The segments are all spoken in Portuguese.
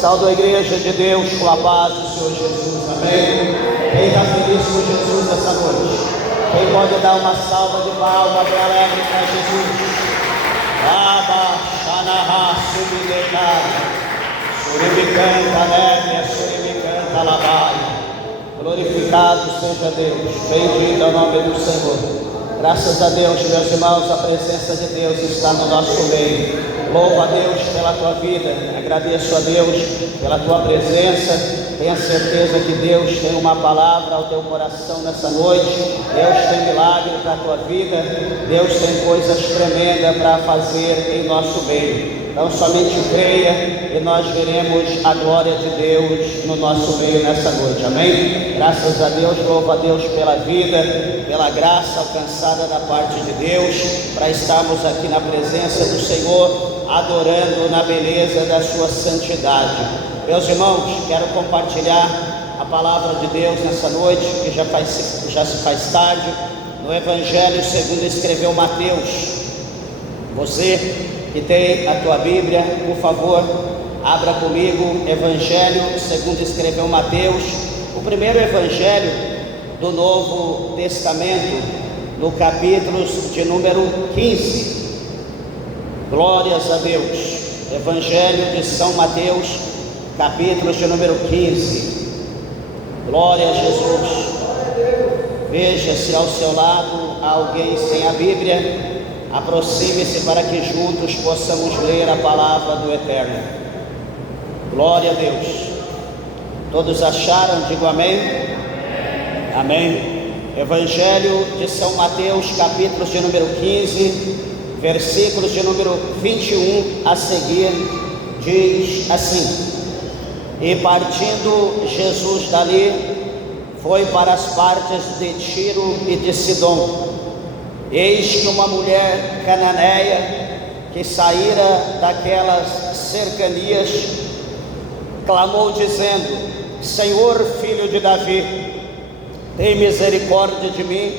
Saúdo a igreja de Deus com a paz do Senhor Jesus, amém? Quem está feliz com Jesus essa noite? Quem pode dar uma salva de palmas bem alegre para Jesus? Aba, Xanaha, Subidecada, Suribicanta, Alegre, Suribicanta, Labai. Glorificado seja Deus, bendito é o nome do Senhor. Graças a Deus, meus irmãos, a presença de Deus está no nosso meio. Louvo a Deus pela tua vida, agradeço a Deus pela tua presença. Tenha certeza que Deus tem uma palavra ao teu coração nessa noite. Deus tem milagre para a tua vida. Deus tem coisas tremendas para fazer em nosso meio. Então somente creia e nós veremos a glória de Deus no nosso meio nessa noite, amém? Graças a Deus, louvo a Deus pela vida, pela graça alcançada da parte de Deus, para estarmos aqui na presença do Senhor, adorando na beleza da sua santidade. Meus irmãos, quero compartilhar a palavra de Deus nessa noite, que já se faz tarde, no Evangelho segundo escreveu Mateus. Você que tem a tua Bíblia, por favor, abra comigo, Evangelho segundo escreveu Mateus, o primeiro Evangelho do Novo Testamento, no capítulo de número 15. Glórias a Deus. Evangelho de São Mateus, capítulo de número 15. Glória a Jesus. Veja se ao seu lado há alguém sem a Bíblia. Aproxime-se para que juntos possamos ler a palavra do Eterno. Glória a Deus. Todos acharam? Digo amém. Amém. Evangelho de São Mateus, capítulo de número 15, versículos de número 21 a seguir, diz assim: E partindo Jesus dali, foi para as partes de Tiro e de Sidom. Eis que uma mulher cananeia, que saíra daquelas cercanias, clamou dizendo: Senhor, filho de Davi, tem misericórdia de mim,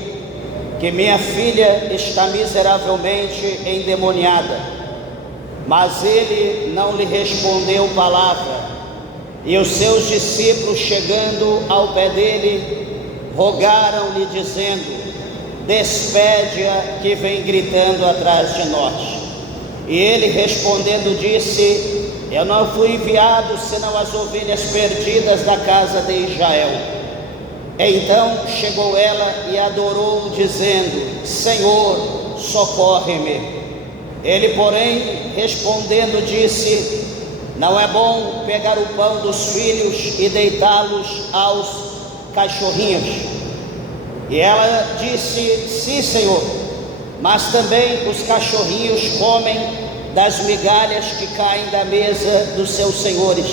que minha filha está miseravelmente endemoniada. Mas ele não lhe respondeu palavra. E os seus discípulos, chegando ao pé dele, rogaram-lhe dizendo: Despede-a, que vem gritando atrás de nós. E ele respondendo disse: Eu não fui enviado senão as ovelhas perdidas da casa de Israel. Então chegou ela e adorou, dizendo: Senhor, socorre-me. Ele, porém, respondendo disse: Não é bom pegar o pão dos filhos e deitá-los aos cachorrinhos. E ela disse: Sim, Senhor, mas também os cachorrinhos comem das migalhas que caem da mesa dos seus senhores.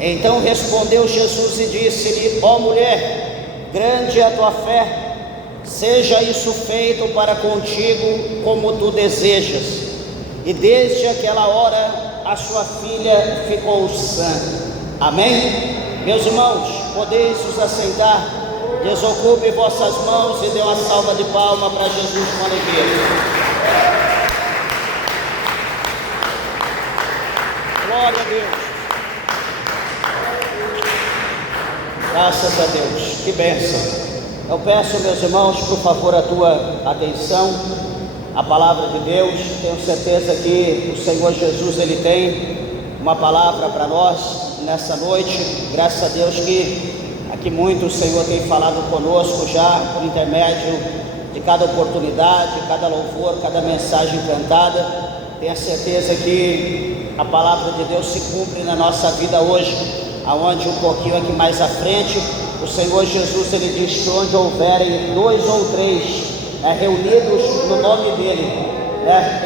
Então respondeu Jesus e disse-lhe: Ó mulher, grande é a tua fé, seja isso feito para contigo como tu desejas. E desde aquela hora a sua filha ficou sã. Amém? Meus irmãos, podeis vos assentar. Desocupe vossas mãos e dê uma salva de palmas para Jesus com alegria. Glória a Deus. Graças a Deus. Que bênção. Eu peço, meus irmãos, por favor, a tua atenção. A palavra de Deus. Tenho certeza que o Senhor Jesus, Ele tem uma palavra para nós nessa noite. Graças a Deus que aqui muito o Senhor tem falado conosco já por intermédio de cada oportunidade, cada louvor, cada mensagem cantada. Tenha certeza que a palavra de Deus se cumpre na nossa vida hoje, aonde um pouquinho aqui mais à frente, o Senhor Jesus, Ele diz que onde houverem 2 ou 3 reunidos no nome dEle,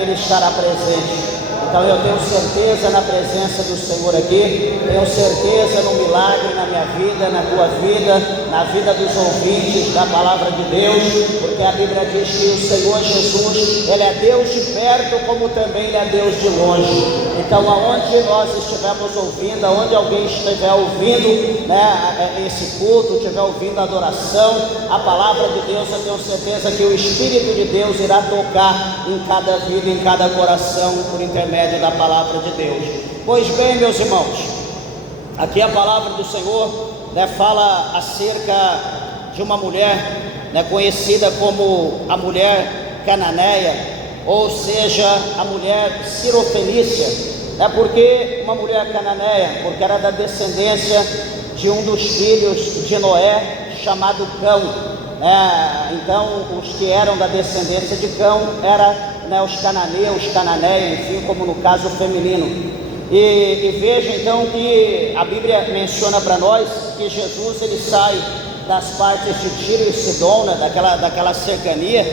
Ele estará presente. Então eu tenho certeza na presença do Senhor aqui, tenho certeza no milagre na minha vida, na tua vida, na vida dos ouvintes da palavra de Deus, porque a Bíblia diz que o Senhor Jesus, Ele é Deus de perto, como também Ele é Deus de longe. Então aonde nós estivermos ouvindo, aonde alguém estiver ouvindo esse culto, estiver ouvindo a adoração, a palavra de Deus, eu tenho certeza que o Espírito de Deus irá tocar em cada vida, em cada coração, por intermédio da palavra de Deus. Pois bem, meus irmãos, Aqui a palavra do Senhor, fala acerca de uma mulher, conhecida como a mulher cananeia, ou seja, a mulher sirofenícia. Porque uma mulher cananeia? Porque era da descendência de um dos filhos de Noé, chamado Cão. Então, os que eram da descendência de Cão eram os cananeus, cananéia, enfim, como no caso feminino. E veja então que a Bíblia menciona para nós que Jesus ele sai das partes de Tiro e Sidom, daquela cercania,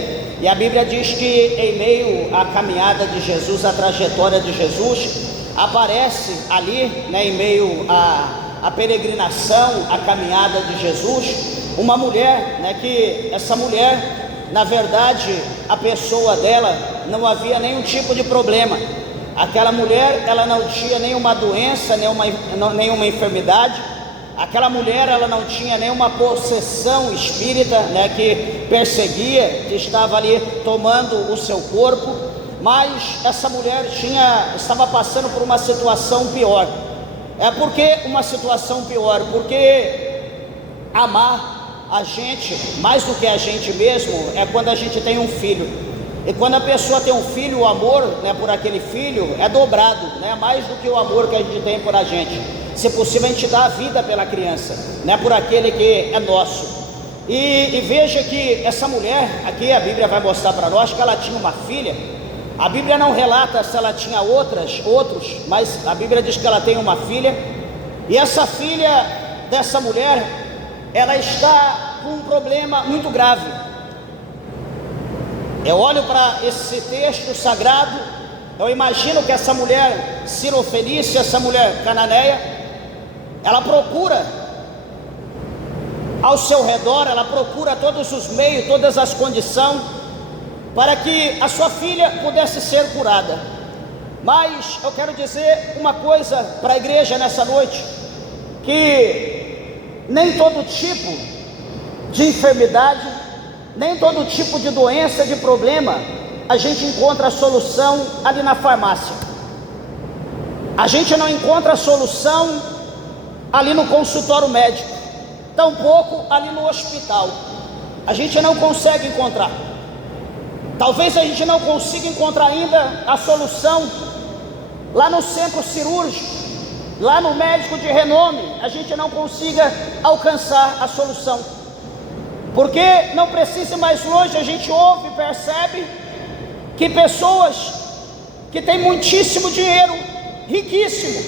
e a Bíblia diz que em meio à caminhada de Jesus, a trajetória de Jesus, aparece ali, em meio à peregrinação, à caminhada de Jesus, uma mulher, que essa mulher, na verdade, a pessoa dela não havia nenhum tipo de problema. Aquela mulher, ela não tinha nenhuma doença, nenhuma enfermidade. Aquela mulher, ela não tinha nenhuma possessão espírita, que perseguia, que estava ali tomando o seu corpo. Mas essa mulher estava passando por uma situação pior. Por que uma situação pior? Porque amar a gente, mais do que a gente mesmo, é quando a gente tem um filho. E quando a pessoa tem um filho, o amor, por aquele filho é dobrado, mais do que o amor que a gente tem por a gente. Se possível, a gente dá a vida pela criança, por aquele que é nosso. E veja que essa mulher, aqui a Bíblia vai mostrar para nós que ela tinha uma filha. A Bíblia não relata se ela tinha outros, mas a Bíblia diz que ela tem uma filha. E essa filha dessa mulher, ela está com um problema muito grave. Eu olho para esse texto sagrado, eu imagino que essa mulher sirofenícia, essa mulher cananeia, ela procura ao seu redor, ela procura todos os meios, todas as condições para que a sua filha pudesse ser curada. Mas eu quero dizer uma coisa para a igreja nessa noite, que nem todo tipo de enfermidade, nem todo tipo de doença, de problema, a gente encontra a solução ali na farmácia. A gente não encontra a solução ali no consultório médico, tampouco ali no hospital. A gente não consegue encontrar. Talvez a gente não consiga encontrar ainda a solução lá no centro cirúrgico, lá no médico de renome. A gente não consiga alcançar a solução. Porque não precisa ir mais longe, a gente ouve e percebe que pessoas que têm muitíssimo dinheiro, riquíssimo,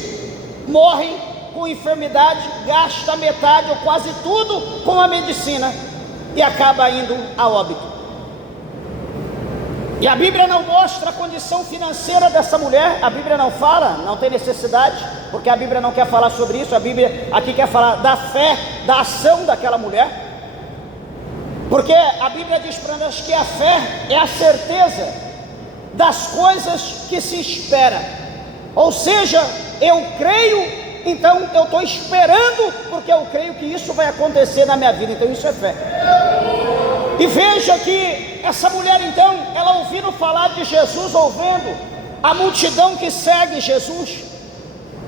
morrem com enfermidade, gasta metade ou quase tudo com a medicina e acaba indo a óbito. E a Bíblia não mostra a condição financeira dessa mulher, a Bíblia não fala, não tem necessidade, porque a Bíblia não quer falar sobre isso. A Bíblia aqui quer falar da fé, da ação daquela mulher. Porque a Bíblia diz para nós que a fé é a certeza das coisas que se espera. Ou seja, eu creio, então eu estou esperando, porque eu creio que isso vai acontecer na minha vida. Então isso é fé. E veja que essa mulher então, ela ouvindo falar de Jesus, ouvindo a multidão que segue Jesus,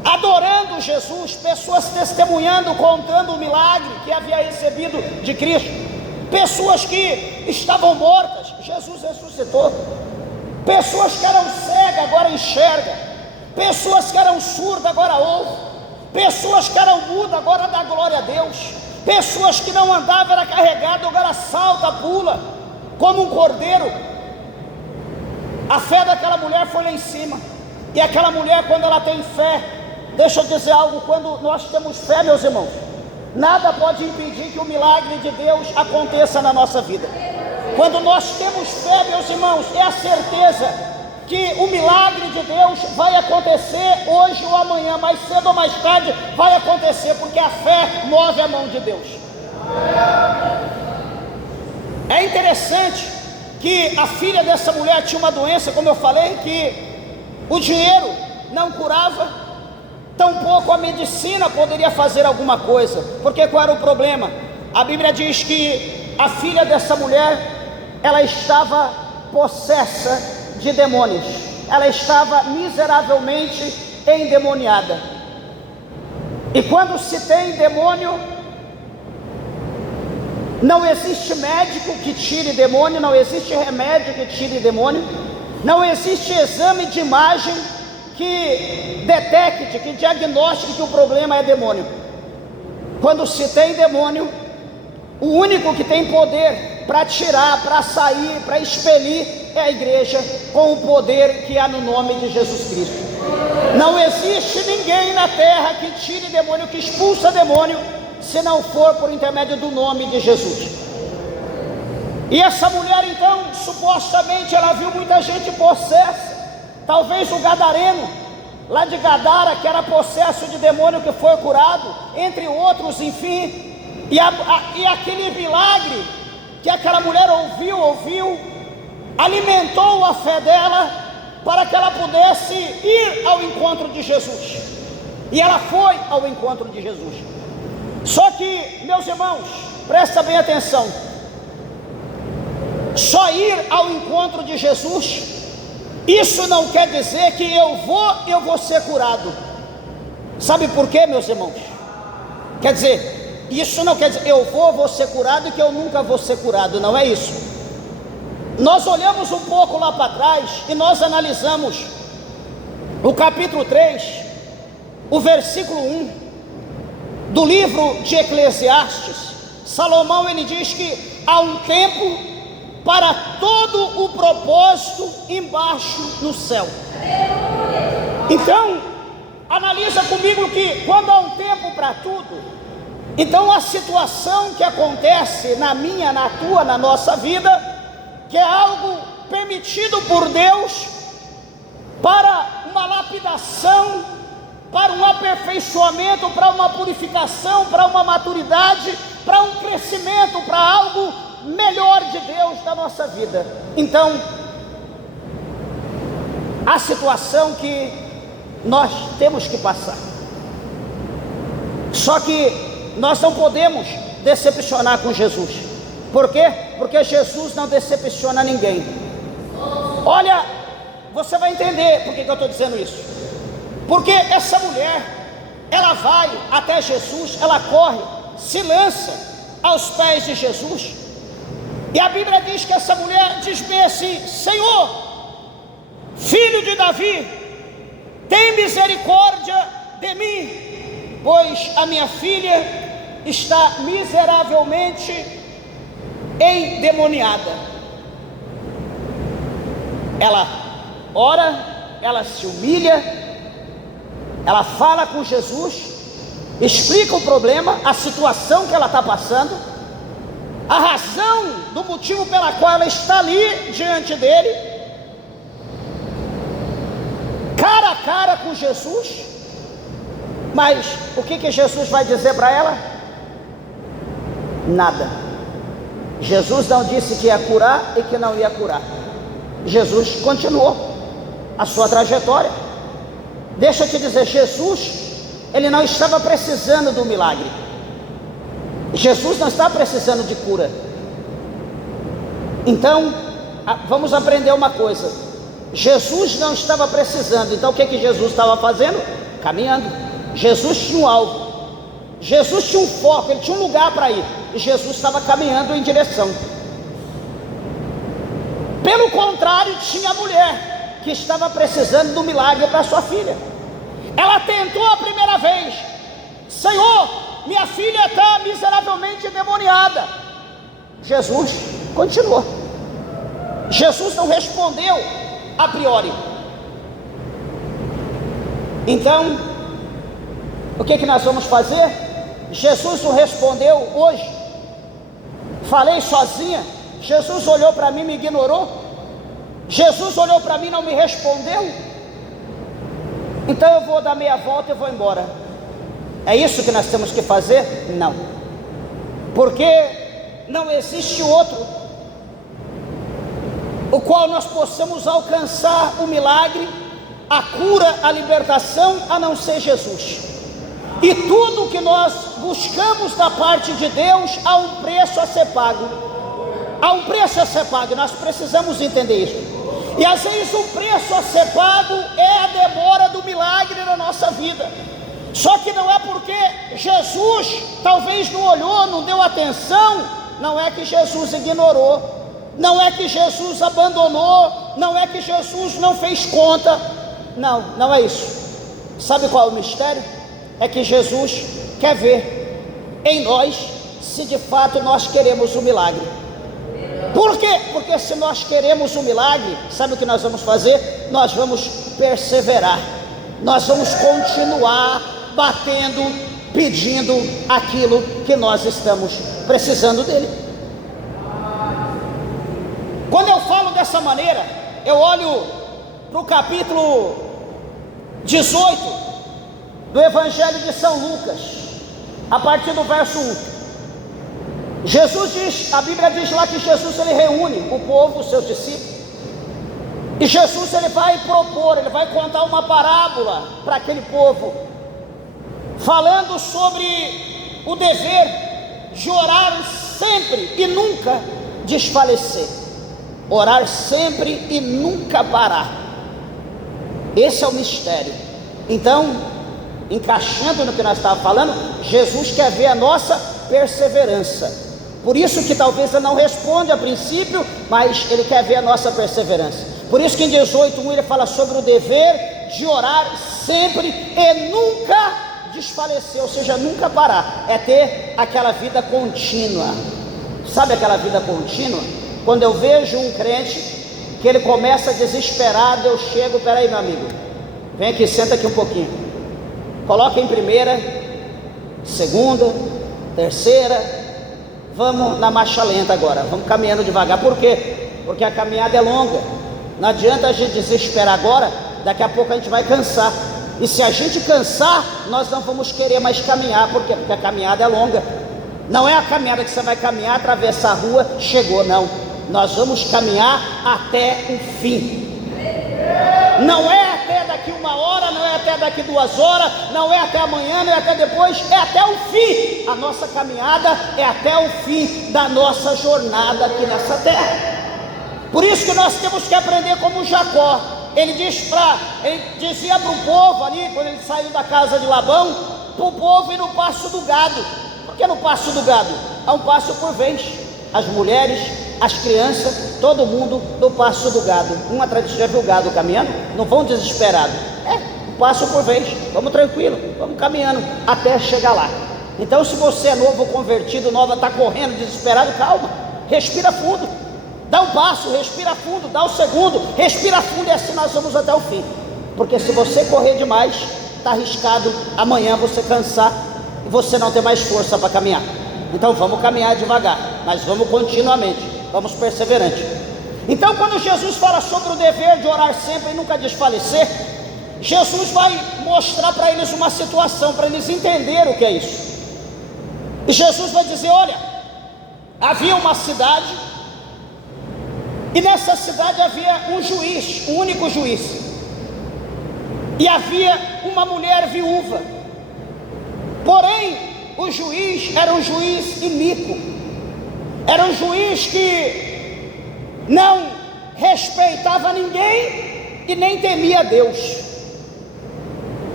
adorando Jesus, pessoas testemunhando, contando o milagre que havia recebido de Cristo. Pessoas que estavam mortas, Jesus ressuscitou. Pessoas que eram cegas, agora enxergam. Pessoas que eram surdas, agora ouvem. Pessoas que eram mudas, agora dá glória a Deus. Pessoas que não andavam, era carregado, agora salta, pula, como um cordeiro. A fé daquela mulher foi lá em cima. E aquela mulher, quando ela tem fé, deixa eu dizer algo, quando nós temos fé, meus irmãos, nada pode impedir que o milagre de Deus aconteça na nossa vida. Quando nós temos fé, meus irmãos, é a certeza que o milagre de Deus vai acontecer hoje ou amanhã, mais cedo ou mais tarde vai acontecer, porque a fé move a mão de Deus. É interessante que a filha dessa mulher tinha uma doença, como eu falei, que o dinheiro não curava, tampouco a medicina poderia fazer alguma coisa. Porque qual era o problema? A Bíblia diz que a filha dessa mulher, ela estava possessa de demônios, ela estava miseravelmente endemoniada. E quando se tem demônio, não existe médico que tire demônio, não existe remédio que tire demônio, não existe exame de imagem que detecte, que diagnostique que o problema é demônio. Quando se tem demônio, o único que tem poder para tirar, para sair, para expelir é a igreja, com o poder que há no nome de Jesus Cristo. Não existe ninguém na terra que tire demônio, que expulsa demônio, se não for por intermédio do nome de Jesus. E essa mulher então, supostamente ela viu muita gente possessa, talvez o gadareno, lá de Gadara, que era possesso de demônio, que foi curado, entre outros, enfim. E aquele milagre que aquela mulher ouviu, alimentou a fé dela, para que ela pudesse ir ao encontro de Jesus. E ela foi ao encontro de Jesus. Só que, meus irmãos, presta bem atenção, só ir ao encontro de Jesus, isso não quer dizer que eu vou ser curado. Sabe por quê, meus irmãos? Quer dizer, isso não quer dizer eu vou ser curado e que eu nunca vou ser curado, não é isso. Nós olhamos um pouco lá para trás e nós analisamos o capítulo 3, o versículo 1 do livro de Eclesiastes. Salomão, ele diz que há um tempo para todo o propósito embaixo no céu. Então, analisa comigo que quando há um tempo para tudo, então a situação que acontece na minha, na tua, na nossa vida, que é algo permitido por Deus para uma lapidação, para um aperfeiçoamento, para uma purificação, para uma maturidade, para um crescimento, para algo melhor de Deus da nossa vida. Então, a situação que nós temos que passar, só que nós não podemos decepcionar com Jesus. Por quê? Porque Jesus não decepciona ninguém. Olha, você vai entender por que eu estou dizendo isso. Porque essa mulher, ela vai até Jesus, ela corre, se lança aos pés de Jesus. E a Bíblia diz que essa mulher diz bem assim: Senhor, filho de Davi, tem misericórdia de mim, pois a minha filha está miseravelmente endemoniada. Ela ora, ela se humilha, ela fala com Jesus, explica o problema, a situação que ela está passando, a razão do motivo pela qual ela está ali diante dele, cara a cara com Jesus. Mas o que Jesus vai dizer para ela? Nada. Jesus não disse que ia curar e que não ia curar. Jesus continuou a sua trajetória. Deixa eu te dizer, Jesus, ele não estava precisando do milagre. Jesus não está precisando de cura. Então, vamos aprender uma coisa: Jesus não estava precisando. Então o que Jesus estava fazendo? Caminhando. Jesus tinha um alvo, Jesus tinha um foco, ele tinha um lugar para ir, e Jesus estava caminhando em direção. Pelo contrário, tinha a mulher que estava precisando do milagre para sua filha. Ela tentou a primeira vez: Senhor, minha filha está miseravelmente endemoniada. Jesus continuou. Jesus não respondeu a priori. Então, o que nós vamos fazer? Jesus não respondeu hoje. Falei sozinha, Jesus olhou para mim e me ignorou. Jesus olhou para mim e não me respondeu. Então eu vou dar meia volta e vou embora. É isso que nós temos que fazer? Não. Porque não existe outro o qual nós possamos alcançar o milagre, a cura, a libertação, a não ser Jesus. E tudo que nós buscamos da parte de Deus, há um preço a ser pago. Há um preço a ser pago, nós precisamos entender isso. E às vezes o preço a ser pago é a demora do milagre na nossa vida. Só que não é porque Jesus talvez não olhou, não deu atenção, não é que Jesus ignorou, não é que Jesus abandonou, não é que Jesus não fez conta, não é isso. Sabe qual é o mistério? É que Jesus quer ver em nós se de fato nós queremos o milagre. Por quê? Porque se nós queremos o milagre, sabe o que nós vamos fazer? Nós vamos perseverar, nós vamos continuar batendo, pedindo aquilo que nós estamos precisando dele. Quando eu falo dessa maneira, eu olho para o capítulo 18 do Evangelho de São Lucas, a partir do verso 1. Jesus diz, a Bíblia diz lá que Jesus ele reúne o povo, os seus discípulos, e Jesus ele vai propor, ele vai contar uma parábola para aquele povo, falando sobre o dever de orar sempre e nunca desfalecer, orar sempre e nunca parar. Esse é o mistério. Então, encaixando no que nós estávamos falando, Jesus quer ver a nossa perseverança. Por isso que talvez ele não responde a princípio, mas ele quer ver a nossa perseverança. Por isso que em 18:1 ele fala sobre o dever de orar sempre e nunca desfalecer, ou seja, nunca parar. É ter aquela vida contínua. Sabe aquela vida contínua? Quando eu vejo um crente que ele começa desesperado, eu chego, peraí meu amigo, vem aqui, senta aqui um pouquinho, coloca em primeira, segunda, terceira, vamos na marcha lenta agora, vamos caminhando devagar. Por quê? Porque a caminhada é longa, não adianta a gente desesperar agora, daqui a pouco a gente vai cansar, e se a gente cansar, nós não vamos querer mais caminhar. Por quê? Porque a caminhada é longa. Não é a caminhada que você vai caminhar, atravessar a rua, chegou, não. Nós vamos caminhar até o fim. Não é até daqui 1 hora, não é até daqui 2 horas, não é até amanhã, não é até depois, é até o fim. A nossa caminhada é até o fim da nossa jornada aqui nessa terra. Por isso que nós temos que aprender como Jacó. Ele dizia para o povo ali, quando ele saiu da casa de Labão, para o povo ir no pasto do gado. Por que no pasto do gado? É um pasto por vez. As mulheres, as crianças, todo mundo no pasto do gado. Um atrás já viu o gado caminhando? Não vão desesperados. Um passo por vez. Vamos tranquilo, vamos caminhando até chegar lá. Então, se você é novo, convertido, nova, está correndo desesperado, calma, respira fundo. Dá um passo, respira fundo, dá o segundo, respira fundo, e assim nós vamos até o fim. Porque se você correr demais, está arriscado amanhã você cansar e você não ter mais força para caminhar. Então vamos caminhar devagar, mas vamos continuamente, vamos perseverante. Então, quando Jesus fala sobre o dever de orar sempre e nunca desfalecer, Jesus vai mostrar para eles uma situação, para eles entenderem o que é isso. E Jesus vai dizer: olha, havia uma cidade, e nessa cidade havia um juiz, um único juiz, e havia uma mulher viúva. Porém, o juiz era um juiz iníquo, era um juiz que não respeitava ninguém e nem temia Deus.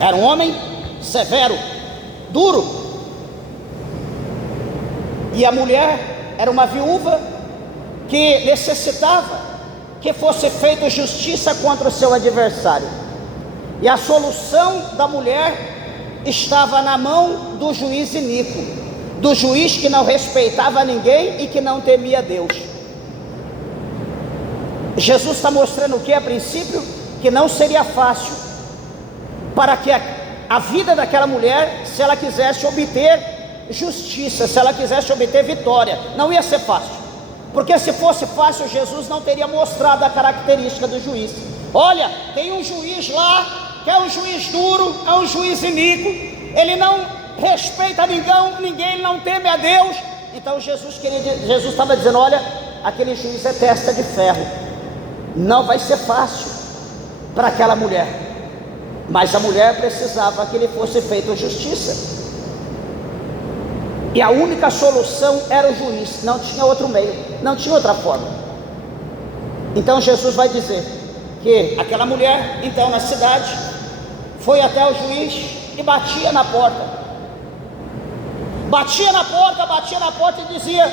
Era um homem severo, duro. E a mulher era uma viúva que necessitava que fosse feita justiça contra o seu adversário. E a solução da mulher estava na mão do juiz iníquo, do juiz que não respeitava ninguém e que não temia Deus. Jesus está mostrando o que a princípio? Que não seria fácil para que a vida daquela mulher, se ela quisesse obter justiça, se ela quisesse obter vitória, não ia ser fácil, porque se fosse fácil, Jesus não teria mostrado a característica do juiz. Olha, tem um juiz lá que é um juiz duro, é um juiz iníquo, ele não respeita ninguém, ele não teme a Deus. Então Jesus estava dizendo: olha, aquele juiz é testa de ferro, não vai ser fácil para aquela mulher, mas a mulher precisava que lhe fosse feita justiça, e a única solução era o juiz, não tinha outro meio, não tinha outra forma. Então Jesus vai dizer que aquela mulher, então, na cidade, foi até o juiz e batia na porta. batia na porta e dizia: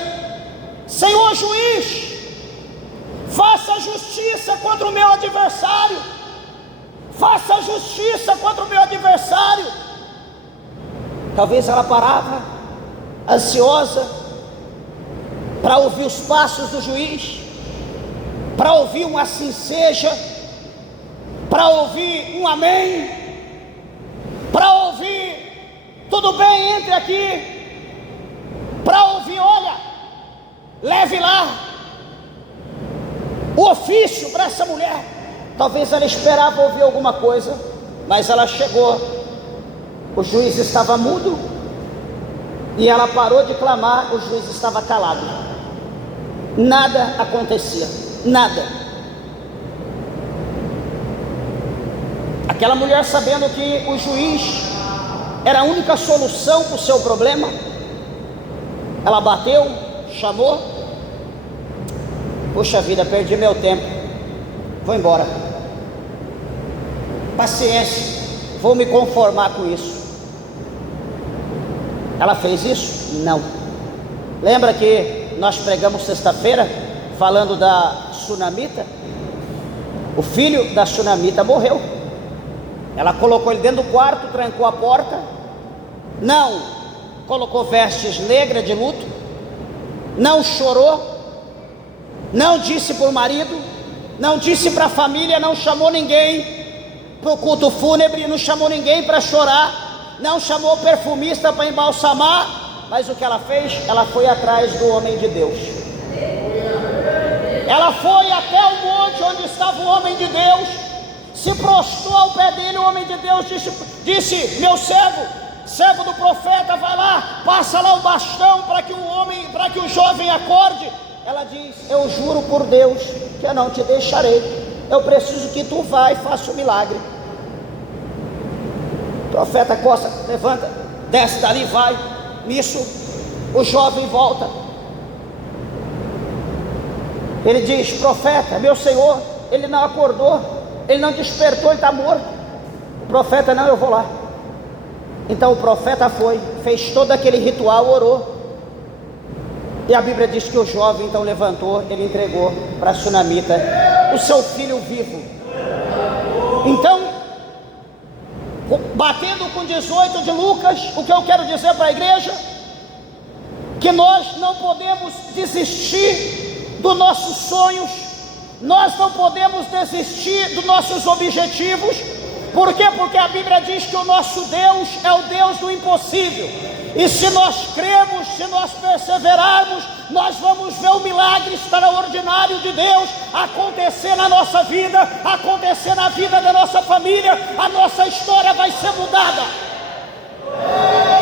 Senhor juiz, faça justiça contra o meu adversário, faça justiça contra o meu adversário. Talvez ela parava, ansiosa, para ouvir os passos do juiz, para ouvir um assim seja, para ouvir um amém, para ouvir tudo bem, entre aqui, para ouvir, olha, leve lá o ofício para essa mulher. Talvez ela esperava ouvir alguma coisa, mas ela chegou, o juiz estava mudo, e ela parou de clamar, o juiz estava calado, nada acontecia, nada. Aquela mulher, sabendo que o juiz era a única solução para o seu problema, ela bateu, chamou: puxa vida, perdi meu tempo, vou embora, paciência, vou me conformar com isso. Ela fez isso? Não. Lembra que nós pregamos sexta-feira falando da sunamita? O filho da sunamita morreu. Ela colocou ele dentro do quarto, trancou a porta, não colocou vestes negras de luto, não chorou, não disse para o marido, não disse para a família, não chamou ninguém para o culto fúnebre, não chamou ninguém para chorar, não chamou o perfumista para embalsamar. Mas o que ela fez? Ela foi atrás do homem de Deus. Ela foi até o monte onde estava o homem de Deus, se prostrou ao pé dele. O homem de Deus disse: meu servo do profeta, vai lá, passa lá o bastão para que o jovem acorde. Ela diz: eu juro por Deus que eu não te deixarei, eu preciso que tu vá e faça o milagre. O profeta costa, levanta, desce dali, vai. Nisso o jovem volta, ele diz: profeta, meu senhor, ele não acordou, ele não despertou, ele está morto. O profeta: não, eu vou lá. Então o profeta foi, fez todo aquele ritual, orou, e a Bíblia diz que o jovem então levantou, ele entregou para a sunamita o seu filho vivo. Então, batendo com 18 de Lucas, o que eu quero dizer para a igreja? Que nós não podemos desistir dos nossos sonhos, nós não podemos desistir dos nossos objetivos. Por quê? Porque a Bíblia diz que o nosso Deus é o Deus do impossível, e se nós cremos, se nós perseverarmos, nós vamos ver o milagre extraordinário de Deus acontecer na nossa vida, acontecer na vida da nossa família. A nossa história vai ser mudada.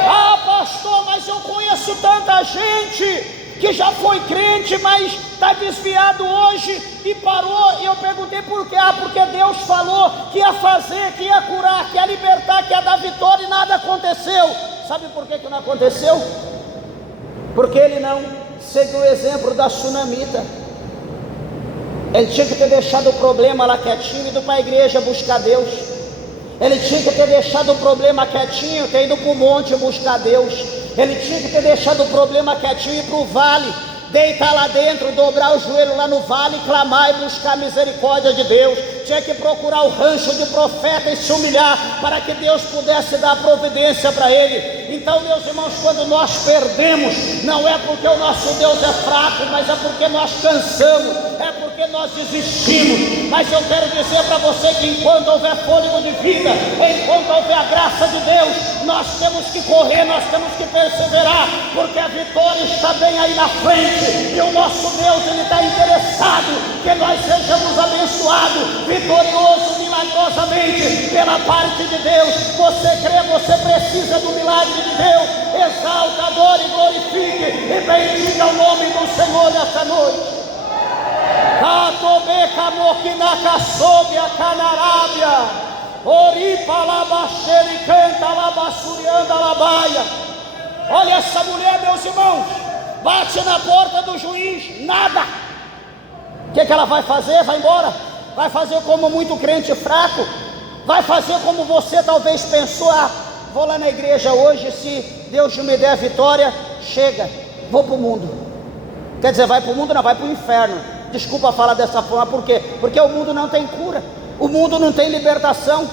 Ah, pastor, mas eu conheço tanta gente que já foi crente, mas está desviado hoje e parou. E eu perguntei por quê? Porque Deus falou que ia fazer, que ia curar, que ia libertar, que ia dar vitória, e nada aconteceu. Sabe por que não aconteceu? Porque ele não seguiu o exemplo da sunamita. Ele tinha que ter deixado o problema lá quietinho e ido para a igreja buscar Deus. Ele tinha que ter deixado o problema quietinho, ter ido para o monte buscar Deus. Ele tinha que ter deixado o problema quietinho e ir para o vale, deitar lá dentro, dobrar o joelho lá no vale, clamar e buscar a misericórdia de Deus. Tinha que procurar o rancho de profeta e se humilhar para que Deus pudesse dar providência para ele. Então, meus irmãos, quando nós perdemos, não é porque o nosso Deus é fraco, mas é porque nós cansamos, é porque nós desistimos. Mas eu quero dizer para você que enquanto houver fôlego de vida, enquanto houver a graça de Deus, nós temos que correr, nós temos que perseverar, porque a vitória está bem aí na frente, e o nosso Deus, ele está interessado que nós sejamos abençoados, vitoriosos, milagrosamente, pela parte de Deus. Você crê, você precisa do milagre de Deus. Exalta, adore e glorifique e bendiga o nome do Senhor nessa noite. Olha essa mulher, meus irmãos, bate na porta do juiz, nada. O que ela vai fazer? Vai embora. Vai fazer como muito crente fraco, vai fazer como você talvez pensou: vou lá na igreja hoje, se Deus me der a vitória, chega, vou para o mundo. Quer dizer, vai para o mundo? Não, vai para o inferno. Desculpa falar dessa forma, por quê? Porque o mundo não tem cura, o mundo não tem libertação.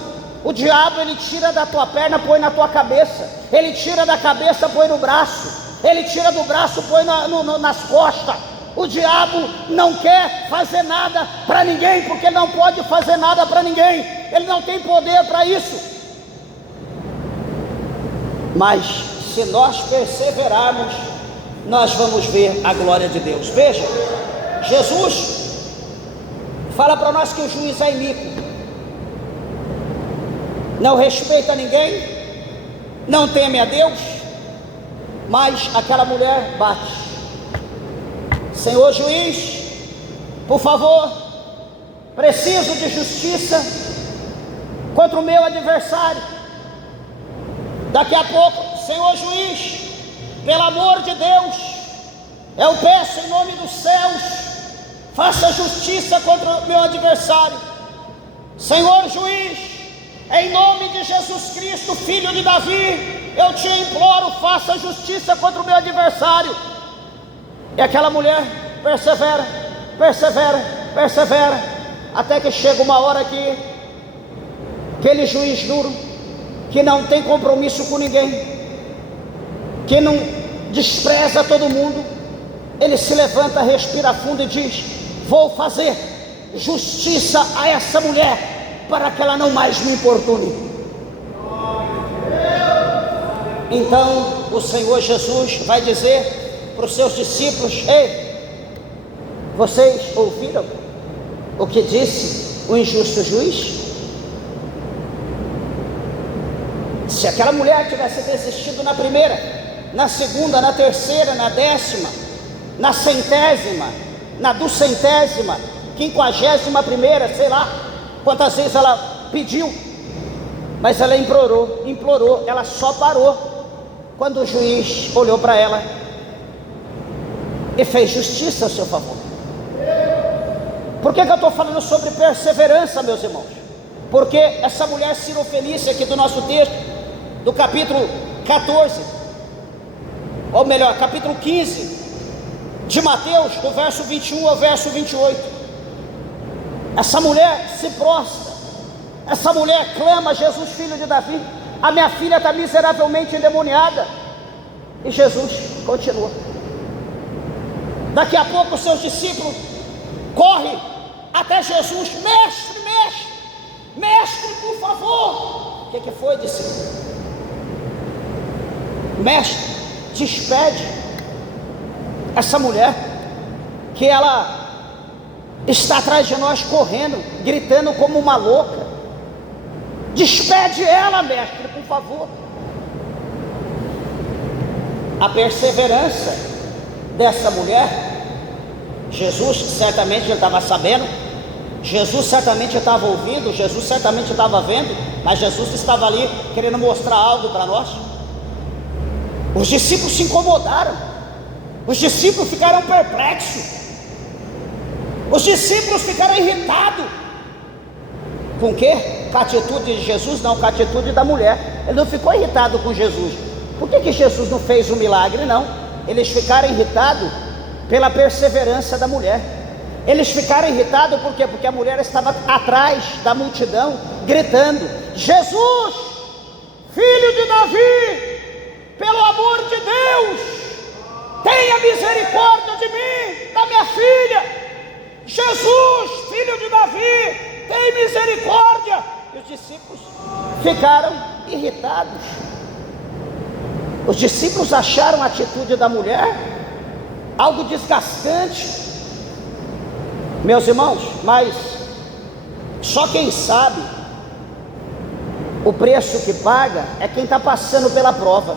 O diabo, ele tira da tua perna, põe na tua cabeça, ele tira da cabeça, põe no braço, ele tira do braço, põe nas costas. O diabo não quer fazer nada para ninguém, porque ele não pode fazer nada para ninguém, ele não tem poder para isso. Mas se nós perseverarmos, nós vamos ver a glória de Deus. Veja, Jesus fala para nós que o juiz é iníquo, não respeita ninguém, não teme a Deus, mas aquela mulher bate. Senhor juiz, por favor, preciso de justiça contra o meu adversário. Daqui a pouco, Senhor juiz, pelo amor de Deus, eu peço em nome dos céus, faça justiça contra o meu adversário. Senhor juiz, em nome de Jesus Cristo, filho de Davi, eu te imploro, faça justiça contra o meu adversário. E aquela mulher persevera, persevera, persevera, até que chega uma hora que aquele juiz duro, que não tem compromisso com ninguém, que não despreza todo mundo, ele se levanta, respira fundo e diz: vou fazer justiça a essa mulher, para que ela não mais me importune. Então o Senhor Jesus vai dizer para os seus discípulos: ei, vocês ouviram o que disse o injusto juiz? Se aquela mulher tivesse desistido na primeira, na segunda, na terceira, na 10ª, na 100ª, na 200ª, 51ª, sei lá quantas vezes ela pediu, mas ela implorou, ela só parou quando o juiz olhou para ela e fez justiça a seu favor. Por que eu estou falando sobre perseverança, meus irmãos? Porque essa mulher Sirofenícia aqui do nosso texto, do capítulo 14, ou melhor, capítulo 15 de Mateus, do verso 21 ao verso 28, essa mulher se prostra, essa mulher clama: Jesus, filho de Davi, a minha filha está miseravelmente endemoniada. E Jesus continua. Daqui a pouco os seus discípulos correm até Jesus: mestre, mestre, mestre, por favor. O que foi, discípulo? Mestre, despede essa mulher, que ela está atrás de nós correndo, gritando como uma louca. Despede ela, mestre, por favor. A perseverança dessa mulher, Jesus certamente já estava sabendo, Jesus certamente estava ouvindo, Jesus certamente estava vendo, mas Jesus estava ali querendo mostrar algo para nós. Os discípulos se incomodaram, os discípulos ficaram perplexos, os discípulos ficaram irritados. Com o quê? Com a atitude de Jesus? Não, com a atitude da mulher. Ele não ficou irritado com Jesus. Por que Jesus não fez um milagre? Não, eles ficaram irritados pela perseverança da mulher. Eles ficaram irritados por quê? Porque a mulher estava atrás da multidão, gritando: Jesus, filho de Davi, pelo amor de Deus, tenha misericórdia de mim, da minha filha. Jesus, filho de Davi, tem misericórdia. E os discípulos ficaram irritados. Os discípulos acharam a atitude da mulher algo desgastante, meus irmãos, mas só quem sabe o preço que paga é quem está passando pela prova.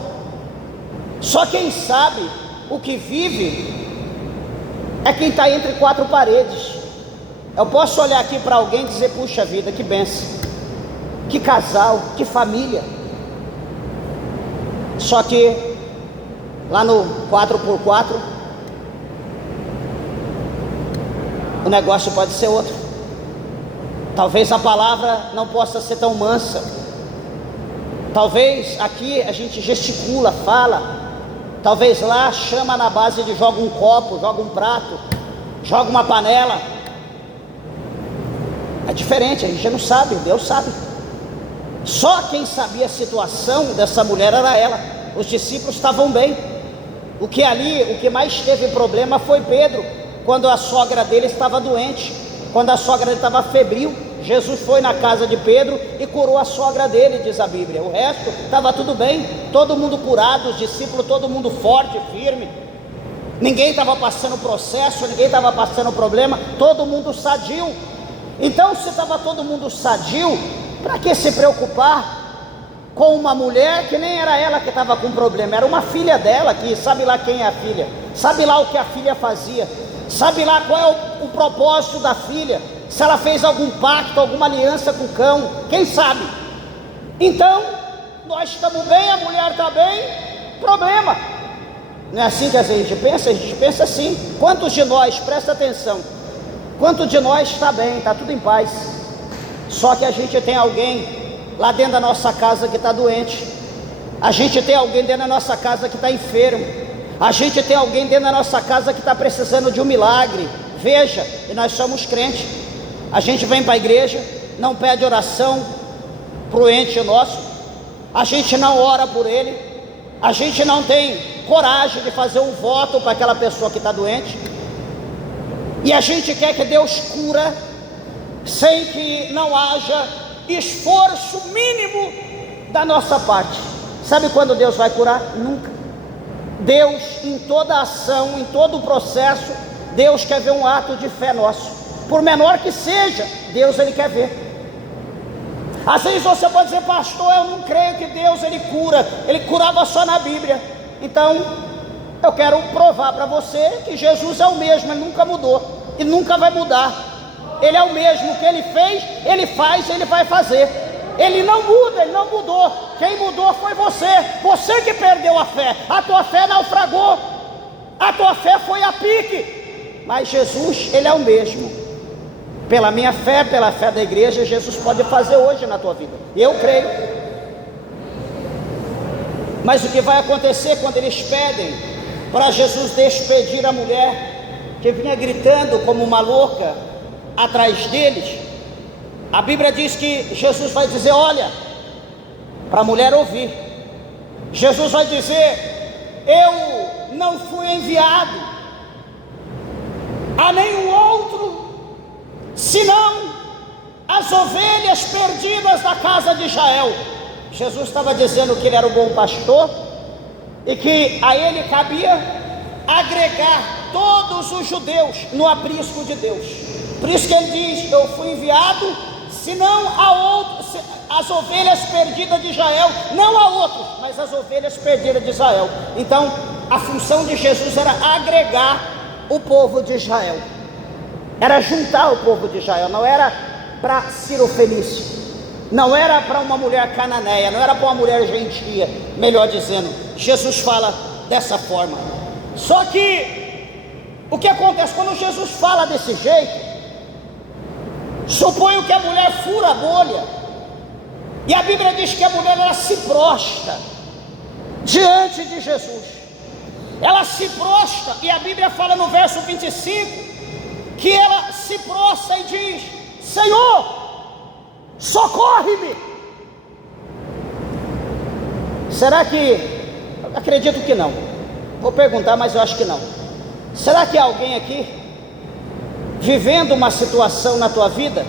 Só quem sabe o que vive é quem está entre quatro paredes. Eu posso olhar aqui para alguém e dizer: puxa vida, que bênção, que casal, que família. Só que lá no 4x4 o negócio pode ser outro. Talvez a palavra não possa ser tão mansa, Talvez aqui a gente gesticula, fala, talvez lá chama na base de joga um copo, joga um prato, joga uma panela. É diferente, a gente não sabe, Deus sabe. Só quem sabia a situação dessa mulher era ela. Os discípulos estavam bem. O que mais teve problema foi Pedro, quando a sogra dele estava doente, quando a sogra dele estava febril. Jesus foi na casa de Pedro e curou a sogra dele, diz a Bíblia. O resto estava tudo bem, todo mundo curado, os discípulos, todo mundo forte, firme. Ninguém estava passando processo, ninguém estava passando problema, todo mundo sadio. Então, se estava todo mundo sadio, para que se preocupar com uma mulher que nem era ela que estava com problema, era uma filha dela, que sabe lá quem é a filha, sabe lá o que a filha fazia, sabe lá qual é o propósito da filha, se ela fez algum pacto, alguma aliança com o cão, quem sabe? Então, nós estamos bem, a mulher está bem, problema. Não é assim que a gente pensa assim. Quantos de nós, presta atenção, quantos de nós está bem, está tudo em paz, só que a gente tem alguém lá dentro da nossa casa que está doente, a gente tem alguém dentro da nossa casa que está enfermo, a gente tem alguém dentro da nossa casa que está precisando de um milagre. Veja, e nós somos crentes, a gente vem para a igreja, não pede oração para o ente nosso, a gente não ora por ele, a gente não tem coragem de fazer um voto para aquela pessoa que está doente, e a gente quer que Deus cura, sem que não haja esforço mínimo da nossa parte. Sabe quando Deus vai curar? Nunca. Deus, em toda ação, em todo o processo, Deus quer ver um ato de fé nosso, por menor que seja, Deus ele quer ver. Às vezes você pode dizer, pastor, eu não creio que Deus ele cura, ele curava só na Bíblia. Então eu quero provar para você que Jesus é o mesmo, ele nunca mudou e nunca vai mudar. Ele é o mesmo, o que ele fez, ele faz, ele vai fazer. Ele não muda, ele não mudou. Quem mudou foi você que perdeu a fé. A tua fé naufragou, a tua fé foi a pique. Mas Jesus, ele é o mesmo. Pela minha fé, pela fé da igreja, Jesus pode fazer hoje na tua vida, eu creio. Mas o que vai acontecer quando eles pedem para Jesus despedir a mulher que vinha gritando como uma louca atrás deles? A Bíblia diz que Jesus vai dizer, olha, para a mulher ouvir, Jesus vai dizer, eu não fui enviado a nenhum outro, senão as ovelhas perdidas da casa de Israel. Jesus estava dizendo que ele era o bom pastor, e que a ele cabia agregar todos os judeus no aprisco de Deus. Por isso que ele diz, eu fui enviado, senão a outros, as ovelhas perdidas de Israel, não a outros, mas as ovelhas perdidas de Israel. Então, a função de Jesus era agregar o povo de Israel, era juntar o povo de Israel, não era para Ciro Fenício, não era para uma mulher cananeia, não era para uma mulher gentia, melhor dizendo. Jesus fala dessa forma. Só que, o que acontece quando Jesus fala desse jeito? Suponho que a mulher fura a bolha, e a Bíblia diz que a mulher ela se prostra diante de Jesus, ela se prostra, e a Bíblia fala no verso 25, que ela se prostra e diz, Senhor, socorre-me. Será que, acredito que não, vou perguntar, mas eu acho que não. Será que há alguém aqui vivendo uma situação na tua vida,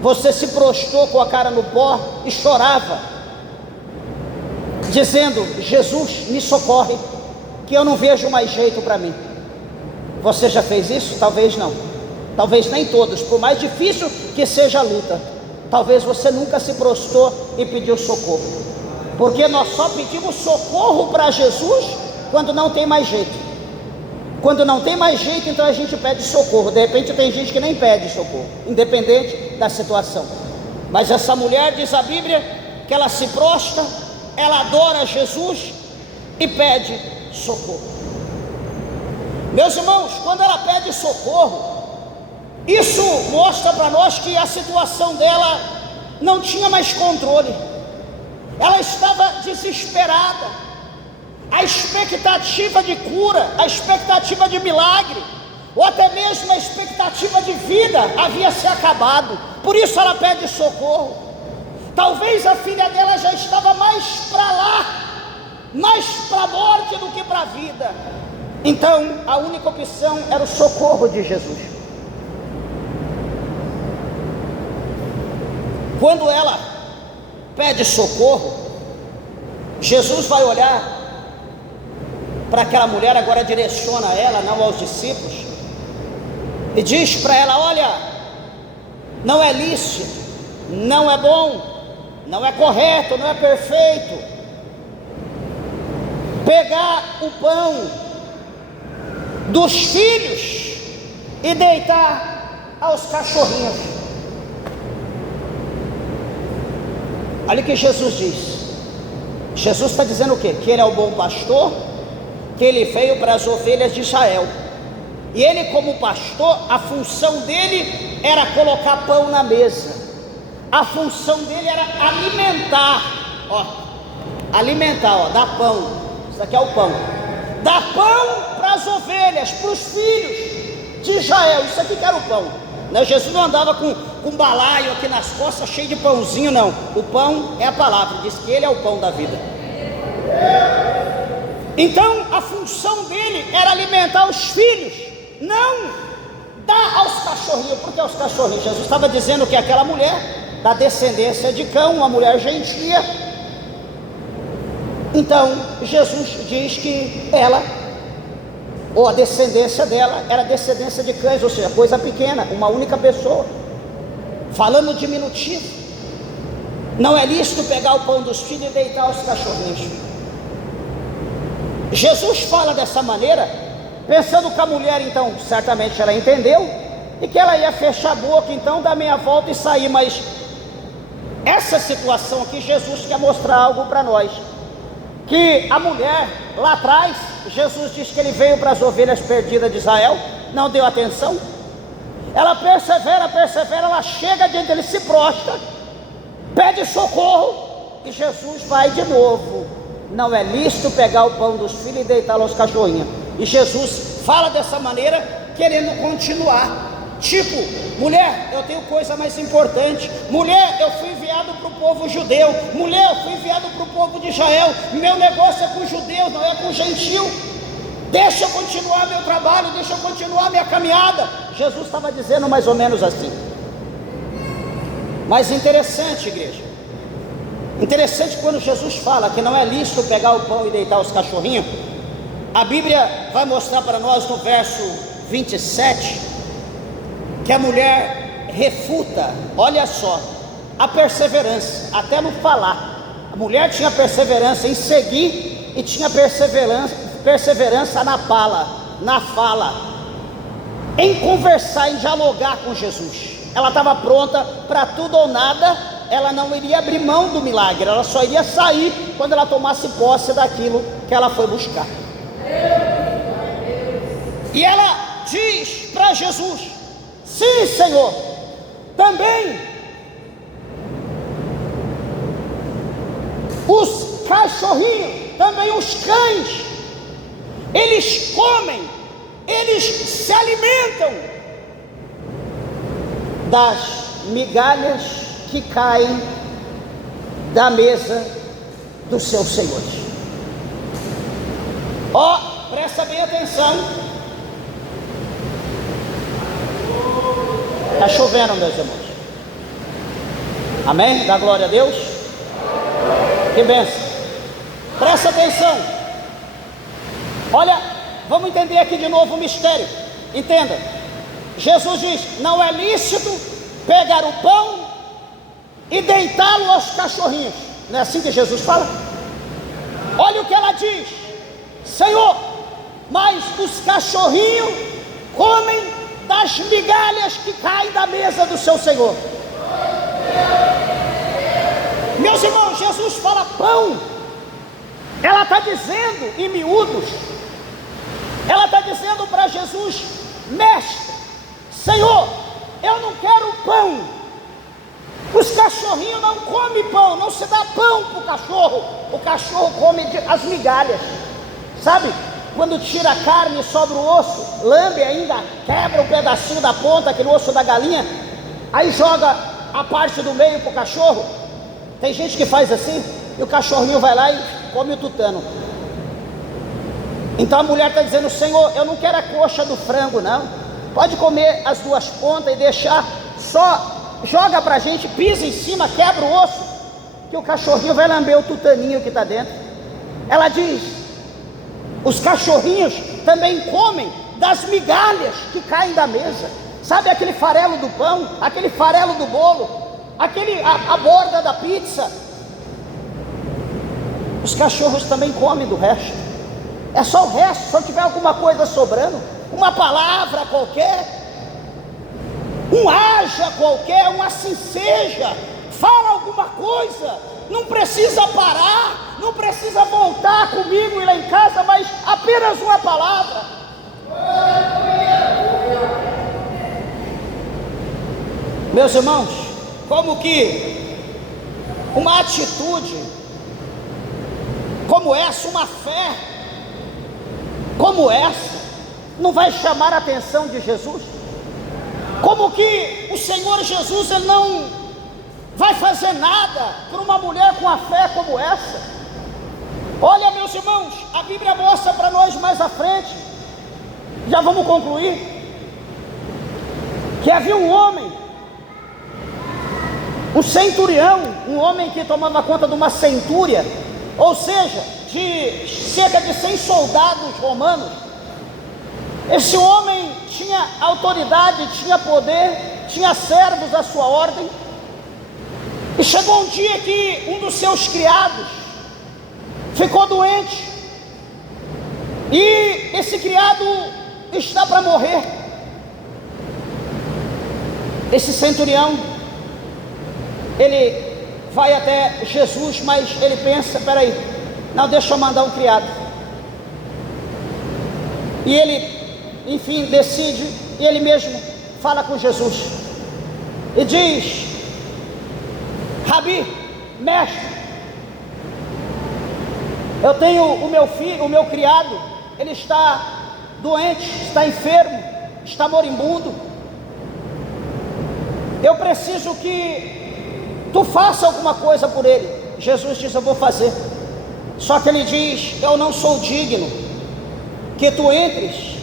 você se prostrou com a cara no pó e chorava, dizendo, Jesus, me socorre, que eu não vejo mais jeito para mim? Você já fez isso? Talvez não, talvez nem todos, por mais difícil que seja a luta. Talvez você nunca se prostrou e pediu socorro, porque nós só pedimos socorro para Jesus quando não tem mais jeito. Quando não tem mais jeito, então a gente pede socorro. De repente tem gente que nem pede socorro, independente da situação. Mas essa mulher, diz a Bíblia, que ela se prostra, ela adora Jesus e pede socorro. Meus irmãos, quando ela pede socorro, isso mostra para nós que a situação dela não tinha mais controle. ela estava desesperada. A expectativa de cura, a expectativa de milagre, ou até mesmo a expectativa de vida havia se acabado. Por isso ela pede socorro. Talvez a filha dela já estava mais para lá, mais para a morte do que para a vida. Então a única opção era o socorro de Jesus. Quando ela pede socorro, Jesus vai olhar para aquela mulher, agora direciona ela, não aos discípulos, e diz para ela: olha, não é lícito, não é bom, não é correto, não é perfeito pegar o pão dos filhos e deitar aos cachorrinhos. Olha o que Jesus diz. Jesus está dizendo o quê? Que ele é o bom pastor, que ele veio para as ovelhas de Israel, e ele, como pastor, a função dele era colocar pão na mesa, a função dele era alimentar, dar pão. Isso aqui é o pão, dar pão para as ovelhas, para os filhos de Israel. Isso aqui que era o pão, né? Jesus não andava com um balaio aqui nas costas cheio de pãozinho, não. O pão é a palavra, diz que ele é o pão da vida. Então a função dele era alimentar os filhos, não dar aos cachorrinhos. Porque aos cachorrinhos, Jesus estava dizendo que aquela mulher da descendência de Cão, uma mulher gentia. Então Jesus diz que ela, ou a descendência dela, era descendência de cães, ou seja, coisa pequena, uma única pessoa, falando diminutivo. Não é lícito pegar o pão dos filhos e deitar aos cachorrinhos. Jesus fala dessa maneira, pensando que a mulher, então, certamente ela entendeu, e que ela ia fechar a boca, então, dar meia volta e sair. Mas essa situação aqui, Jesus quer mostrar algo para nós, que a mulher, lá atrás, Jesus disse que ele veio para as ovelhas perdidas de Israel, não deu atenção. Ela persevera, ela chega diante dele, se prostra, pede socorro, e Jesus vai de novo. Não é lícito pegar o pão dos filhos e deitá-lo aos cachorrinhos. E Jesus fala dessa maneira, querendo continuar. Tipo, mulher, eu tenho coisa mais importante. Mulher, eu fui enviado para o povo judeu. Mulher, eu fui enviado para o povo de Israel. Meu negócio é com os judeus, não é com o gentil. Deixa eu continuar meu trabalho, deixa eu continuar minha caminhada. Jesus estava dizendo mais ou menos assim. Mas interessante, igreja, interessante, quando Jesus fala que não é lícito pegar o pão e deitar os cachorrinhos, a Bíblia vai mostrar para nós no verso 27, que a mulher refuta, olha só, a perseverança, até no falar. A mulher tinha perseverança em seguir e tinha perseverança na fala, em conversar, em dialogar com Jesus. Ela estava pronta para tudo ou nada. Ela não iria abrir mão do milagre, ela só iria sair quando ela tomasse posse daquilo que ela foi buscar. E ela diz para Jesus: sim, Senhor, também os cachorrinhos, também os cães, eles comem, eles se alimentam das migalhas que caem da mesa dos seus senhores. Presta bem atenção. Está chovendo, meus irmãos. Amém? Dá glória a Deus. Que bênção. Presta atenção. Olha, vamos entender aqui de novo o mistério. Entenda. Jesus diz: não é lícito pegar o pão e deitá-lo aos cachorrinhos. Não é assim que Jesus fala? Olha o que ela diz: Senhor, mas os cachorrinhos comem das migalhas que caem da mesa do seu Senhor. Meus irmãos, Jesus fala pão. Ela está dizendo em miúdos, ela está dizendo para Jesus: mestre, Senhor, eu não quero pão, Os cachorrinhos não comem pão, não se dá pão para o cachorro. O cachorro come as migalhas, sabe? Quando tira a carne e sobra o osso, lambe ainda, quebra um pedacinho da ponta, aquele osso da galinha, aí joga a parte do meio para o cachorro. Tem gente que faz assim, e o cachorrinho vai lá e come o tutano. Então a mulher está dizendo: Senhor, eu não quero a coxa do frango não, pode comer as duas pontas e deixar, só joga para a gente, pisa em cima, quebra o osso, que o cachorrinho vai lamber o tutaninho que está dentro. Ela diz: os cachorrinhos também comem das migalhas que caem da mesa. Sabe aquele farelo do pão, aquele farelo do bolo, a borda da pizza? Os cachorros também comem do resto. É só o resto. Se tiver alguma coisa sobrando, uma palavra qualquer, um haja qualquer, um assim seja, fala alguma coisa, não precisa parar, não precisa voltar comigo e lá em casa, mas apenas uma palavra. Meus irmãos, como que uma atitude como essa, uma fé como essa, não vai chamar a atenção de Jesus? Como que o Senhor Jesus, ele não vai fazer nada por uma mulher com a fé como essa? Olha, meus irmãos, a Bíblia mostra para nós mais à frente, já vamos concluir, que havia um homem, um centurião, um homem que tomava conta de uma centúria, ou seja, de cerca de 100 soldados romanos. Esse homem tinha autoridade, tinha poder, tinha servos à sua ordem. E chegou um dia que um dos seus criados ficou doente, e esse criado está para morrer. Esse centurião, ele vai até Jesus, mas ele pensa: peraí, não, deixa eu mandar um criado. E ele, enfim, decide, e ele mesmo fala com Jesus e diz: Rabi, mestre, eu tenho o meu filho, o meu criado, ele está doente, está enfermo, está moribundo. Eu preciso que tu faça alguma coisa por ele. Jesus diz: eu vou fazer. Só que ele diz: eu não sou digno que tu entres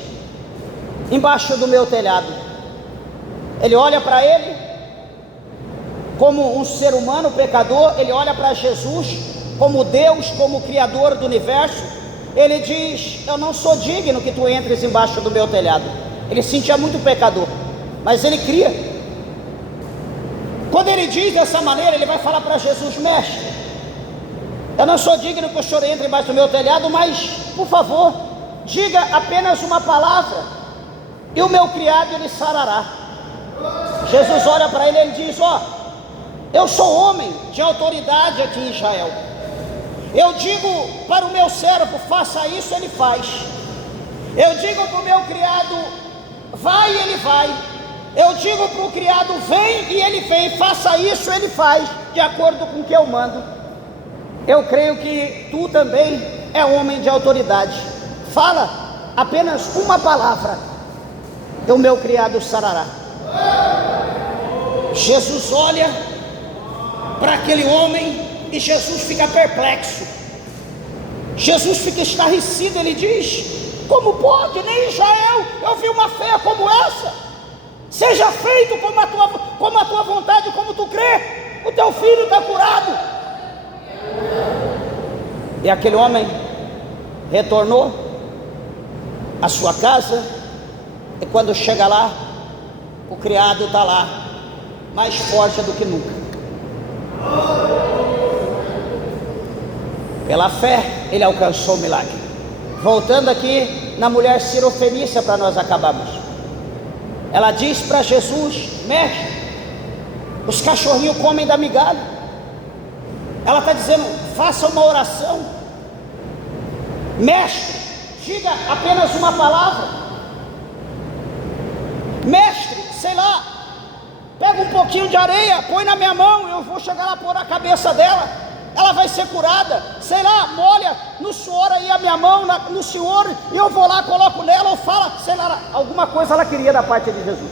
embaixo do meu telhado. Ele olha para ele como um ser humano pecador, ele olha para Jesus como Deus, como Criador do universo. Ele diz: eu não sou digno que tu entres embaixo do meu telhado. Ele se sentia muito pecador, mas ele cria. Quando ele diz dessa maneira, ele vai falar para Jesus: mestre, eu não sou digno que o senhor entre embaixo do meu telhado, mas por favor, diga apenas uma palavra e o meu criado ele sarará. Jesus olha para ele e ele diz: ó, eu sou homem de autoridade aqui em Israel. Eu digo para o meu servo: faça isso, ele faz. Eu digo para o meu criado: vai, e ele vai. Eu digo para o criado: vem, e ele vem. Faça isso, ele faz, de acordo com o que eu mando. Eu creio que tu também é homem de autoridade. Fala apenas uma palavra e o meu criado sarará. Jesus olha para aquele homem e Jesus fica perplexo. Jesus fica estarrecido. Ele diz: como pode? Nem em Israel eu vi uma fé como essa. Seja feito como a tua vontade, como tu crê. O teu filho está curado. E aquele homem retornou à sua casa, e quando chega lá, o criado está lá, mais forte do que nunca. Pela fé, ele alcançou o milagre. Voltando aqui na mulher cirofenícia, para nós acabarmos. Ela diz para Jesus: mestre, os cachorrinhos comem da migalha. Ela está dizendo: faça uma oração. Mestre, diga apenas uma palavra. Mestre, sei lá, pega pega um pouquinho de areia, põe na minha mão, eu vou chegar lá, pôr na cabeça dela, ela vai ser curada. Sei lá, molha no suor aí a minha mão, no suor, e eu vou lá, coloco nela, ou fala, sei lá, alguma coisa ela queria da parte de Jesus.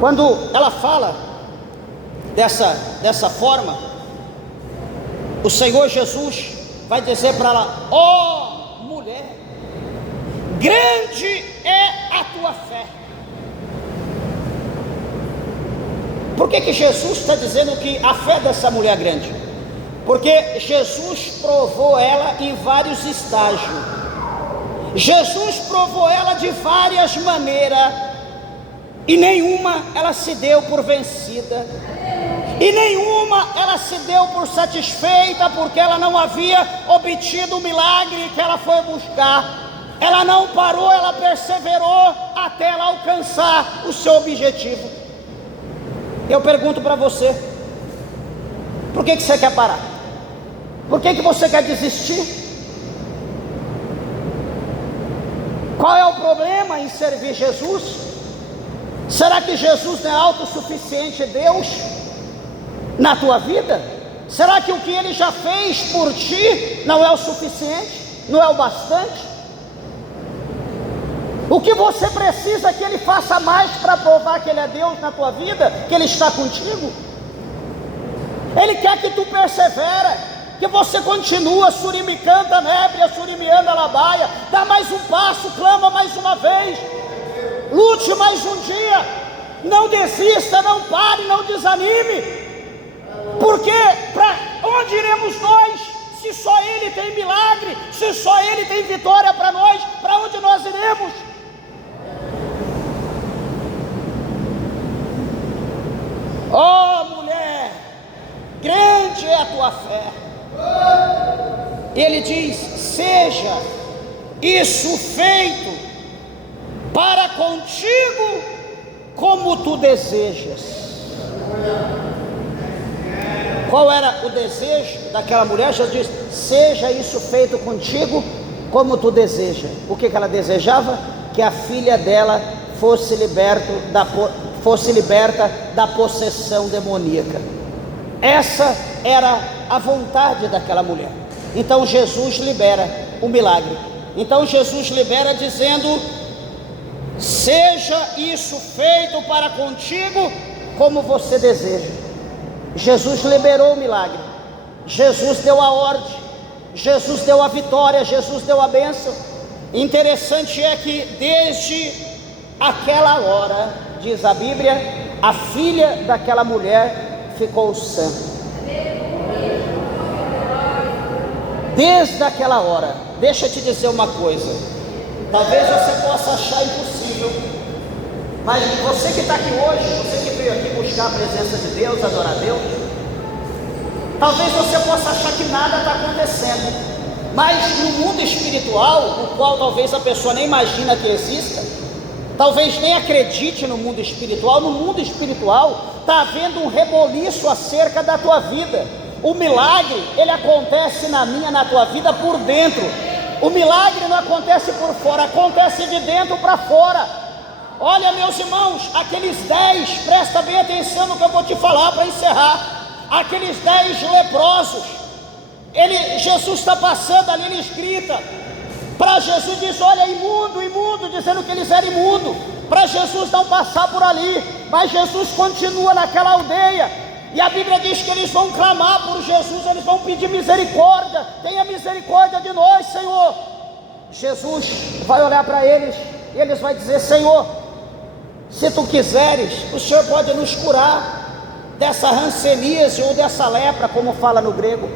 Quando ela fala dessa forma, o Senhor Jesus vai dizer para ela: ó mulher, grande é a tua fé. Por que Jesus está dizendo que a fé dessa mulher é grande? Porque Jesus provou ela em vários estágios. Jesus provou ela de várias maneiras, e nenhuma ela se deu por vencida, e nenhuma ela se deu por satisfeita, porque ela não havia obtido o milagre que ela foi buscar. Ela não parou, ela perseverou até ela alcançar o seu objetivo. Eu pergunto para você: por que você quer parar? Por que você quer desistir? Qual é o problema em servir Jesus? Será que Jesus não é autossuficiente, Deus, na tua vida? Será que o que Ele já fez por ti não é o suficiente? Não é o bastante? O que você precisa que Ele faça mais para provar que Ele é Deus na tua vida, que Ele está contigo? Ele quer que tu persevere, que você continua, surimicanta nébria, surimianda labaia, dá mais um passo, clama mais uma vez, lute mais um dia, não desista, não pare, não desanime, porque para onde iremos nós, se só Ele tem milagre, se só Ele tem vitória para nós, para onde nós iremos? Oh mulher, grande é a tua fé. Ele diz: seja isso feito para contigo como tu desejas. Qual era o desejo daquela mulher? Jesus diz: seja isso feito contigo como tu desejas. O que ela desejava? Que a filha dela fosse liberta da possessão demoníaca. Essa era a vontade daquela mulher. Então Jesus libera o milagre. Então Jesus libera dizendo: seja isso feito para contigo como você deseja. Jesus liberou o milagre, Jesus deu a ordem, Jesus deu a vitória, Jesus deu a bênção. Interessante é que desde aquela hora, diz a Bíblia, a filha daquela mulher ficou sã. Desde aquela hora. Deixa eu te dizer uma coisa, talvez você possa achar impossível, mas você que está aqui hoje, você que veio aqui buscar a presença de Deus, adorar a Deus, talvez você possa achar que nada está acontecendo, mas no mundo espiritual, o qual talvez a pessoa nem imagina que exista, talvez nem acredite no mundo espiritual, no mundo espiritual está havendo um reboliço acerca da tua vida. O milagre, ele acontece na minha, na tua vida por dentro. O milagre não acontece por fora, acontece de dentro para fora. Olha, meus irmãos, aqueles 10, presta bem atenção no que eu vou te falar para encerrar. Aqueles 10 leprosos, Jesus está passando ali, eles gritam para Jesus, diz: olha, imundo, imundo, dizendo que eles eram imundos, para Jesus não passar por ali. Mas Jesus continua naquela aldeia, e a Bíblia diz que eles vão clamar por Jesus, eles vão pedir misericórdia. Tenha misericórdia de nós, Senhor. Jesus vai olhar para eles e eles vão dizer: Senhor, se tu quiseres, o Senhor pode nos curar dessa hanseníase ou dessa lepra, como fala no grego.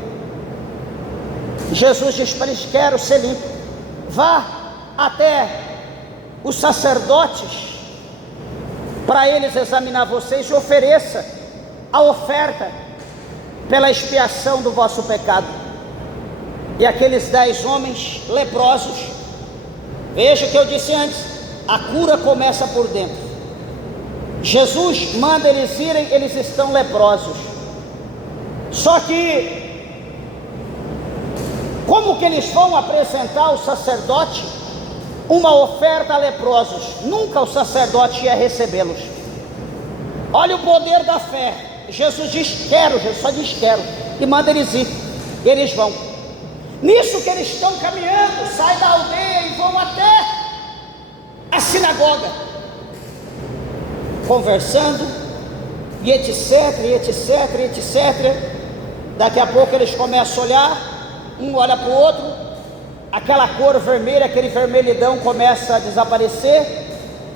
Jesus diz para eles: quero ser limpo. Vá até os sacerdotes para eles examinar vocês e ofereça a oferta pela expiação do vosso pecado. E aqueles 10 homens leprosos, veja o que eu disse antes, a cura começa por dentro. Jesus manda eles irem, eles estão leprosos. Só que, como que eles vão apresentar ao sacerdote uma oferta a leprosos? Nunca o sacerdote ia recebê-los. Olha o poder da fé. Jesus diz quero, Jesus só diz quero, e manda eles ir, e eles vão. Nisso que eles estão caminhando, saem da aldeia e vão até a sinagoga, conversando, e etc, e etc, e etc. Daqui a pouco eles começam a olhar, um olha para o outro, aquela cor vermelha, aquele vermelhidão começa a desaparecer,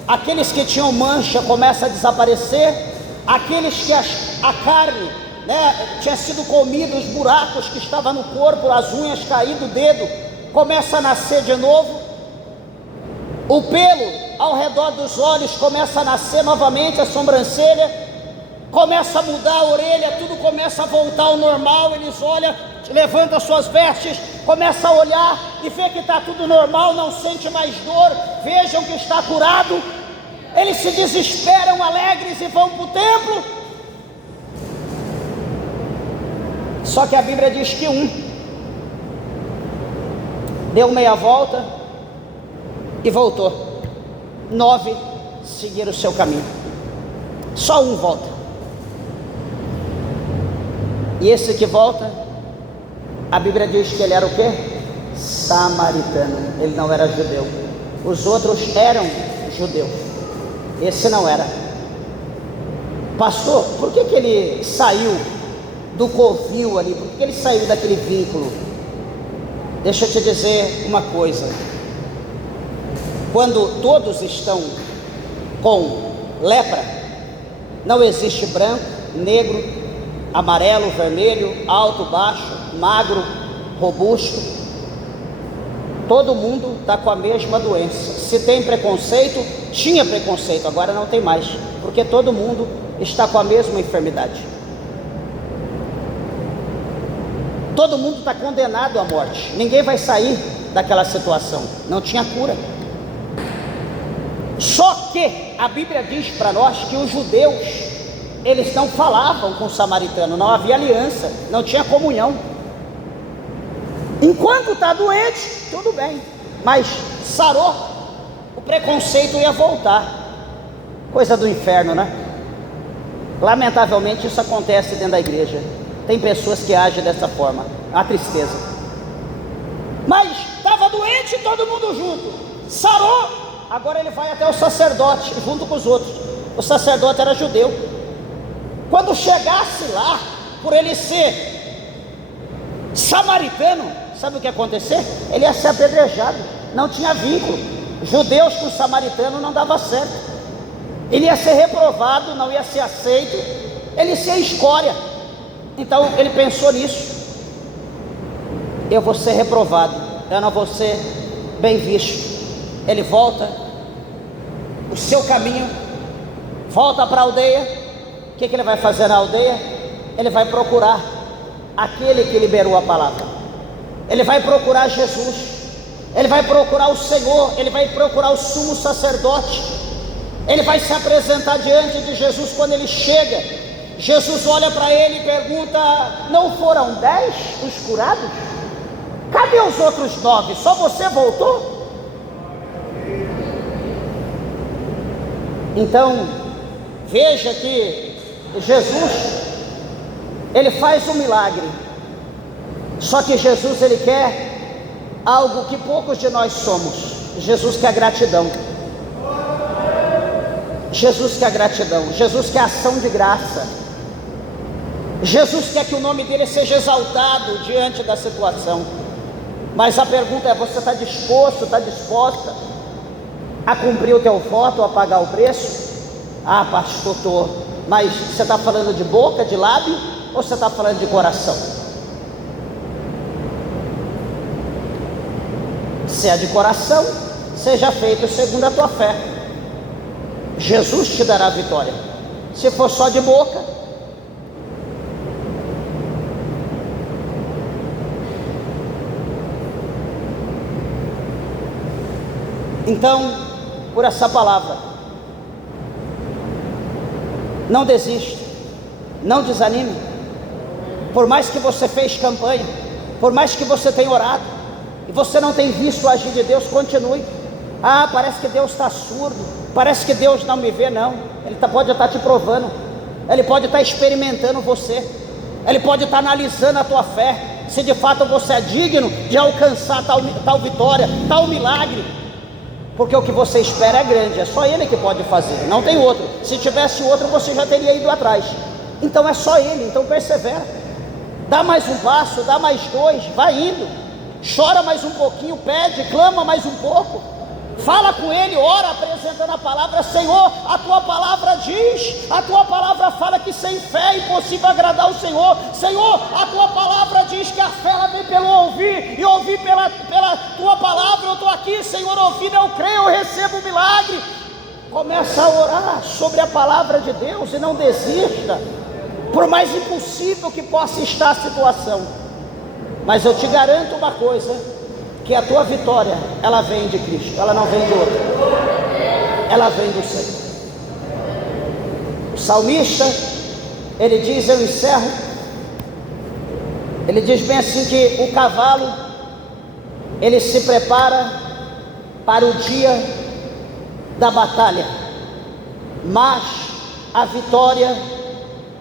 aqueles que tinham mancha começam a desaparecer, aqueles que a carne, né, tinha sido comido, os buracos que estavam no corpo, as unhas caídas, o dedo, começa a nascer de novo, o pelo ao redor dos olhos começa a nascer novamente, a sobrancelha começa a mudar, a orelha, tudo começa a voltar ao normal. Eles olham, levantam suas vestes, começa a olhar e vê que está tudo normal, não sente mais dor, vejam que está curado. Eles se desesperam alegres e vão para o templo. Só que a Bíblia diz que um deu meia volta e voltou, 9 seguiram o seu caminho, só um volta. E esse que volta, a Bíblia diz que ele era o quê? Samaritano, ele não era judeu. Os outros eram judeus, esse não era. Pastor, por que ele saiu do covil ali? Por que ele saiu daquele vínculo? Deixa eu te dizer uma coisa. Quando todos estão com lepra, não existe branco, negro, amarelo, vermelho, alto, baixo, magro, robusto. Todo mundo está com a mesma doença. Se tem preconceito, tinha preconceito, agora não tem mais, porque todo mundo está com a mesma enfermidade. Todo mundo está condenado à morte, ninguém vai sair daquela situação, não tinha cura. Só que a Bíblia diz para nós que os judeus, eles não falavam com o samaritano, não havia aliança, não tinha comunhão. Enquanto está doente, tudo bem, mas sarou, o preconceito ia voltar. Coisa do inferno, né? Lamentavelmente isso acontece dentro da igreja. Tem pessoas que agem dessa forma, a tristeza. Mas estava doente, todo mundo junto, sarou, agora ele vai até o sacerdote, junto com os outros. O sacerdote era judeu. Quando chegasse lá, por ele ser samaritano, sabe o que ia acontecer? Ele ia ser apedrejado, não tinha vínculo. Judeus com samaritano não dava certo. Ele ia ser reprovado, não ia ser aceito, ele ia ser escória. Então ele pensou nisso: eu vou ser reprovado, eu não vou ser bem visto. Ele volta o seu caminho, volta para a aldeia. O que ele vai fazer na aldeia? Ele vai procurar aquele que liberou a palavra, ele vai procurar Jesus, ele vai procurar o Senhor, ele vai procurar o sumo sacerdote, ele vai se apresentar diante de Jesus. Quando ele chega, Jesus olha para ele e pergunta: não foram 10 os curados? Cadê os outros 9? Só você voltou? Então veja que Jesus, ele faz um milagre. Só que Jesus, ele quer algo que poucos de nós somos. Jesus quer gratidão. Jesus quer gratidão. Jesus quer ação de graça. Jesus quer que o nome dele seja exaltado diante da situação. Mas a pergunta é: você está disposto, está disposta a cumprir o teu voto, a pagar o preço? Ah, pastor, estou. Mas você está falando de boca, de lábio, ou você está falando de coração? Se é de coração, seja feito segundo a tua fé, Jesus te dará a vitória. Se for só de boca, então, por essa palavra, não desista, não desanime. Por mais que você fez campanha, por mais que você tenha orado e você não tem visto o agir de Deus, continue. Ah, parece que Deus está surdo, parece que Deus não me vê. Não, Ele pode estar te provando, Ele pode estar experimentando você, Ele pode estar analisando a tua fé, se de fato você é digno de alcançar tal vitória, tal milagre, porque o que você espera é grande, é só Ele que pode fazer, não tem outro. Se tivesse outro, você já teria ido atrás. Então é só Ele, então persevera, dá mais um passo, dá mais dois, vai indo, chora mais um pouquinho, pede, clama mais um pouco, fala com Ele, ora apresentando a palavra. Senhor, a tua palavra diz, a tua palavra fala que sem fé é impossível agradar o Senhor. Senhor, a tua palavra diz que a fé ela vem pelo ouvir, e ouvir pela tua palavra. Eu estou aqui, Senhor, ouvindo, eu creio, eu recebo o milagre. Começa a orar sobre a palavra de Deus e não desista, por mais impossível que possa estar a situação. Mas eu te garanto uma coisa, que a tua vitória, ela vem de Cristo, ela não vem de outro, ela vem do Senhor. O salmista, ele diz, eu encerro, ele diz bem assim, que o cavalo, ele se prepara para o dia da batalha, mas a vitória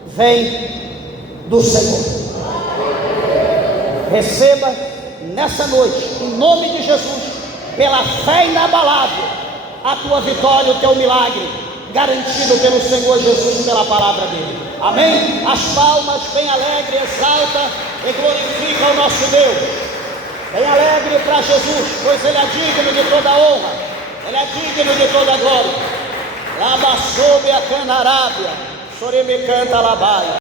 vem do Senhor. Receba nessa noite, em nome de Jesus, pela fé inabalável, a tua vitória, o teu milagre, garantido pelo Senhor Jesus, pela palavra dele. Amém? As palmas, bem alegre, exalta e glorifica o nosso Deus. Bem alegre para Jesus, pois Ele é digno de toda honra, Ele é digno de toda glória. Laba soube a canarábia, soreme canta labai.